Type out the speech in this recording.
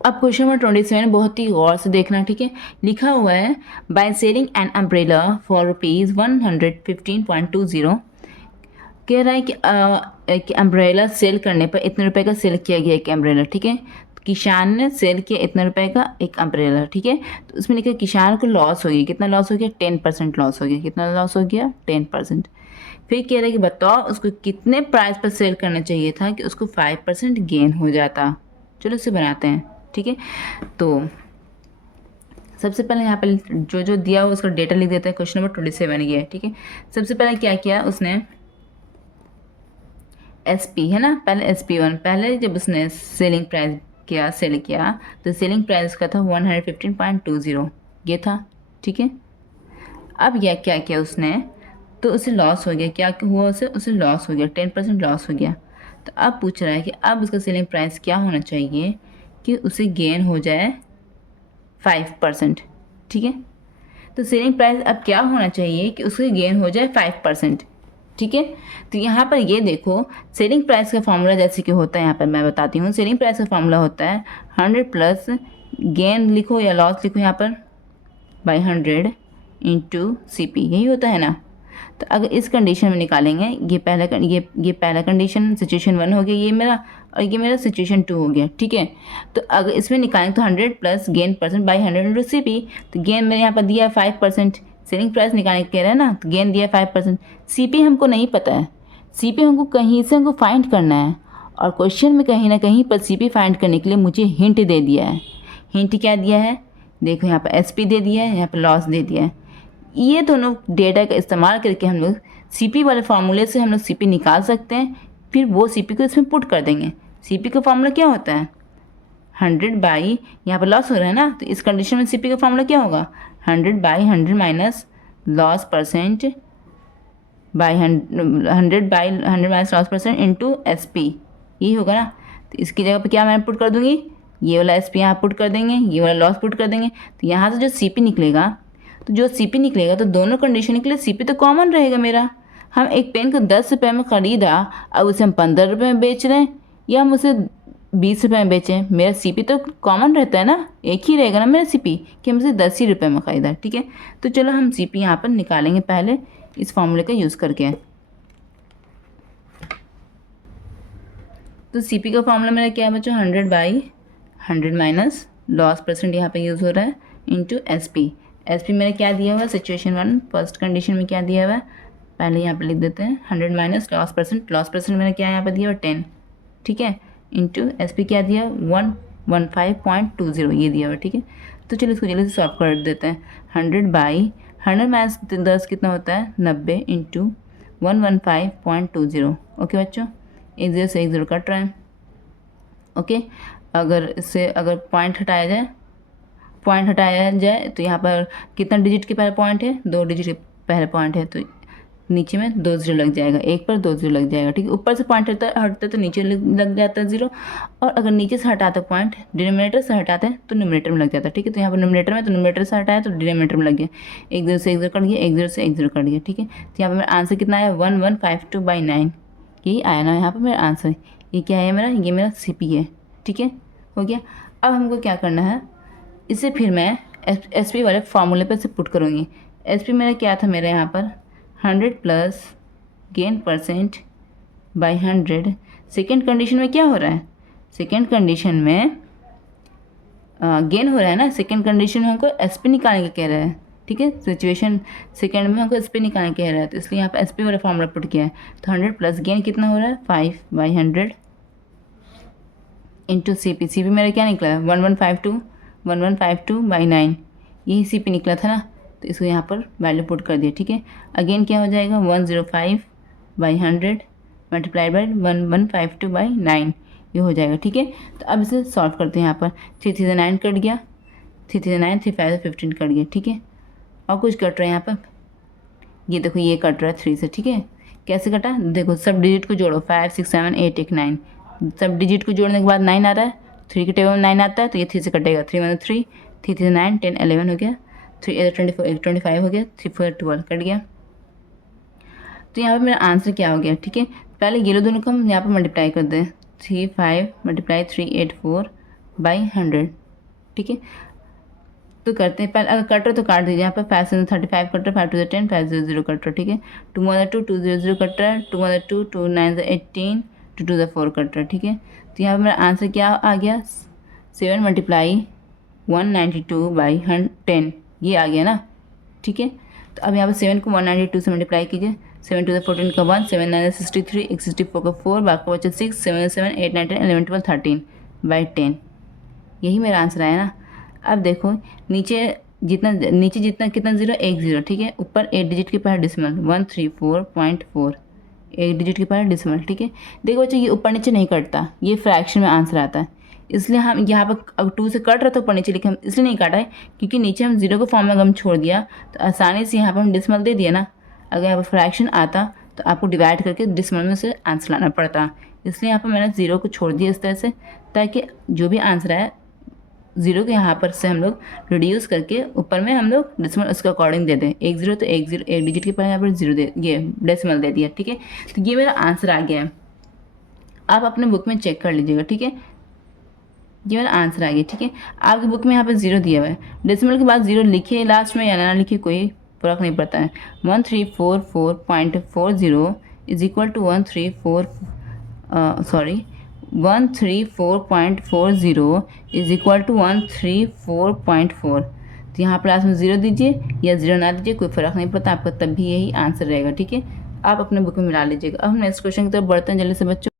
अब question number 27 बहुत ही गौर से देखना, ठीक है। लिखा हुआ है by selling an umbrella for ₹115.20। कह रहा है कि एक अम्ब्रेला सेल करने पर इतने रुपए का सेल किया गया एक अम्ब्रेला, ठीक है। किसान ने सेल किया इतने रुपए का एक अम्ब्रेला, ठीक है। तो उसमें लिखा किसान को लॉस हो गया, कितना लॉस हो गया, 10% लॉस हो गया। कितना लॉस हो गया, 10%। फिर कह रहा है कि बताओ उसको कितने प्राइस पर सेल करना चाहिए था कि उसको 5% गेन हो जाता। चलो इसे बनाते हैं, ठीक है। तो सबसे पहले यहाँ पर जो जो दिया हुआ उसका डेटा लिख देते हैं। क्वेश्चन नंबर 27 ये है, ठीक है। सबसे पहले क्या किया उसने, SP है ना, पहले SP1, पहले जब उसने सेलिंग प्राइस किया, सेल किया, तो सेलिंग प्राइस का था 115.20 ये था, ठीक है। अब यह क्या किया उसने, तो उसे लॉस हो गया। क्या हुआ, उसे लॉस हो गया, 10% लॉस हो गया। तो अब पूछ रहा है कि अब उसका सेलिंग प्राइस क्या होना चाहिए कि उसे गेन हो जाए 5%, ठीक है। तो सेलिंग प्राइस अब क्या होना चाहिए कि उसके गेन हो जाए 5%, ठीक है। तो यहाँ पर ये देखो, सेलिंग प्राइस का फॉर्मूला जैसे कि होता है, यहाँ पर मैं बताती हूँ। सेलिंग प्राइस का फॉर्मूला होता है 100 प्लस गेन लिखो या लॉस लिखो यहाँ पर बाई 100 इंटू CP, यही होता है ना। तो अगर इस कंडीशन में निकालेंगे, ये पहला कंडीशन सिचुएशन 1 हो गया ये मेरा, और ये मेरा सिचुएशन 2 हो गया, ठीक है। तो अगर इसमें निकालेंगे तो 100 plus gain percent by 100 into CP। तो गेन मेरे यहाँ पर दिया है 5%, सेलिंग प्राइस निकालने कह रहे हैं ना, तो गेन दिया है 5%। CP हमको नहीं पता है, CP हमको कहीं से हमको फाइंड करना है, और क्वेश्चन में कहीं ना कहीं पर CP फाइंड करने के लिए मुझे हिंट दे दिया है। हिंट क्या दिया है, देखो यहाँ पर SP दे दिया है, यहाँ पर लॉस दे दिया है। ये दोनों डेटा का इस्तेमाल करके हम लोग CP वाले फार्मूले से हम लोग CP निकाल सकते हैं, फिर वो CP को इसमें पुट कर देंगे। CP का फार्मूला क्या होता है, 100 बाई, यहाँ पर लॉस हो रहा है ना, तो इस कंडीशन में CP का फार्मूला क्या होगा, 100 by 100 minus loss percent by 100 by 100 minus loss percent into SP, यही होगा ना। तो इसकी जगह पर क्या मैं पुट कर दूंगी, ये वाला SP यहाँ पुट कर देंगे, ये वाला लॉस पुट कर देंगे। तो यहाँ से जो CP निकलेगा, तो दोनों कंडीशन निकले, CP तो कॉमन रहेगा मेरा। हम एक पेन को 10 रुपये में ख़रीदा, अब उसे हम 15 रुपये में बेच रहे हैं, या हम उसे 20 रुपये में बेचें, मेरा CP तो कॉमन रहता है ना, एक ही रहेगा ना मेरा CP, कि हम उसे 10 ही रुपये में ख़रीदा, ठीक है। तो चलो हम CP यहाँ पर निकालेंगे पहले इस फॉर्मूले का यूज़ करके। तो CP का फॉर्मूला मेरा क्या है बच्चों, 100 बाई 100 माइनस लॉस परसेंट यहाँ पे यूज़ हो रहा है इंटू SP मेरा क्या दिया हुआ है, सिचुएशन 1 फर्स्ट कंडीशन में क्या दिया हुआ है, पहले यहाँ पे लिख देते हैं 100 माइनस लॉस परसेंट मेरा क्या यहाँ पे दिया हुआ 10, ठीक है, इंटू SP क्या दिया 115.20 ये दिया हुआ, ठीक है। तो चलो इसको जल्दी से सॉल्व कर देते हैं। 100 बाई 100 माइनस 10 कितना होता है 90 इंटू 115.20। ओके बच्चों, 1 0 से 1 0 कट रहा है, ओके। अगर पॉइंट हटाया जाए तो यहाँ पर कितना डिजिट के पहले पॉइंट है, 2 डिजिट के पहले पॉइंट है, तो नीचे में 2 0 लग जाएगा, एक पर 2 0 लग जाएगा, ठीक है। ऊपर से पॉइंट हटता तो नीचे लग जाता है 0, और अगर नीचे से हटाता पॉइंट डिनोमिनेटर से हटाते हैं तो न्यूमरेटर में लग जाता है, ठीक है। तो यहाँ पर न्यूमरेटर में, तो न्यूमरेटर से हटाया तो डिनोमिनेटर में लग गया, 1 0 से 1 0 कट गया, 1 0 से 1 0 कट गया, ठीक है। तो यहाँ पर मेरा आंसर कितना आया 1152/9, यही आया ना यहाँ पर मेरा आंसर। ये क्या है मेरा, ये मेरा CP है, ठीक है, हो गया। अब हमको क्या करना है, इसे फिर मैं SP वाले फार्मूले पर से पुट करूँगी। SP मेरा क्या था, मेरे यहाँ पर 100 plus gain percent by 100। Second condition में क्या हो रहा है, सेकेंड कंडीशन में गेन हो रहा है ना, सेकेंड कंडीशन में हमको SP निकालने का कह रहा है, ठीक है। सिचुएशन सेकेंड में हमको SP निकालने कह रहा है, तो इसलिए यहाँ पर SP वाला फार्मूला पुट किया है। तो 100 प्लस गेन कितना हो रहा है 5/100 इंटू CP मेरा क्या निकला है 1152/9, यही CP निकला था ना, तो इसको यहाँ पर वैल्यू पुट कर दिया, ठीक है। अगेन क्या हो जाएगा 105/100 मल्टीप्लाइड बाई 1152/9, ये हो जाएगा, ठीक है। तो अब इसे सॉल्व करते हैं। यहाँ पर 3 3 से 9 कट गया, 3 3 से 9, 3 5 से 15 कट गया, ठीक है। और कुछ कट रहा है यहाँ पर, ये देखो ये कट रहा है 3 से, ठीक है। कैसे कटा, देखो सब डिजिट को जोड़ो, 5 6 7 8 1 9, सब डिजिट को जोड़ने के बाद 9 आ रहा है, 3 के टेबल में 9 आता है, तो ये 3 से कटेगा, 3 1 3, 3 3 9 10 11 हो गया, 3 8 24 25 हो गया, 3 4 12 कट गया। तो यहाँ पर मेरा आंसर क्या हो गया, ठीक है। पहले ये दोनों को हम यहाँ पर मल्टीप्लाई कर दें, 3 5 मल्टीप्लाई 3 8 4 बाई 100, ठीक है। तो करते हैं, पहले अगर कटर तो काट दीजिए, यहाँ पर 5 से 35 कटर, 5 to 10, 5 0 0 कटर, ठीक है। 2 1 2 2 0 0 कटर, 2 1 2 2 9 18, 2 2 4 कटर, ठीक है। तो यहाँ पर मेरा आंसर क्या आ गया, 7 मल्टीप्लाई 192/10, ये आ गया ना, ठीक है। तो अब यहाँ पर 7 को 192 से मल्टीप्लाई कीजिए, 7 to the 14 का 1, 7 9 63, 64 का 4, बाकी बचा 6, 7 7 8 9 10 11 12 13/10, यही मेरा आंसर आया ना। अब देखो नीचे जितना कितना जीरो, एक जीरो, ठीक है। ऊपर 8 डिजिट के पहले डिसिमल 134.4, 1 डिजिट के पहले डिसिमल, ठीक है। देखो बच्चों ये ऊपर नीचे नहीं कटता, ये फ्रैक्शन में आंसर आता है, इसलिए हम यहाँ पर अब 2 से कट रहा था ऊपर नीचे, लेकिन हम इसलिए नहीं काटा है क्योंकि नीचे हम जीरो को फॉर्म में हम छोड़ दिया, तो आसानी से यहाँ पर हम डिसिमल दे दिया ना। अगर यहाँ पर फ्रैक्शन आता तो आपको डिवाइड करके डिसिमल में से आंसर लाना पड़ता, इसलिए यहाँ पर मैंने ज़ीरो को छोड़ दिया इस तरह से, ताकि जो भी आंसर आए ज़ीरो के यहाँ पर से हम लोग रिड्यूस करके ऊपर में हम लोग डेसिमल उसके अकॉर्डिंग दे दें। एक जीरो तो एक जीरो, एक डिजिट के पहले यहाँ पर जीरो दे, ये डेसिमल दे दिया, ठीक है। तो ये मेरा आंसर आ गया है, आप अपने बुक में चेक कर लीजिएगा, ठीक है। ये मेरा आंसर आ गया, ठीक है। आपकी बुक में यहाँ पर जीरो दिया हुआ है, डेसिमल के बाद जीरो लिखिए लास्ट में या ना लिखिए, कोई फर्क नहीं पड़ता है। 1344.40 is equal to 134.40 is equal to 134.4। तो यहाँ पर लास्ट में ज़ीरो दीजिए या ज़ीरो ना दीजिए, कोई फ़र्क नहीं पड़ता, आपका तब भी यही आंसर रहेगा, ठीक है। आप अपने बुक में मिला लीजिएगा। अब हम नेक्स्ट क्वेश्चन की तरफ बढ़ते हैं जल्दी से बच्चों।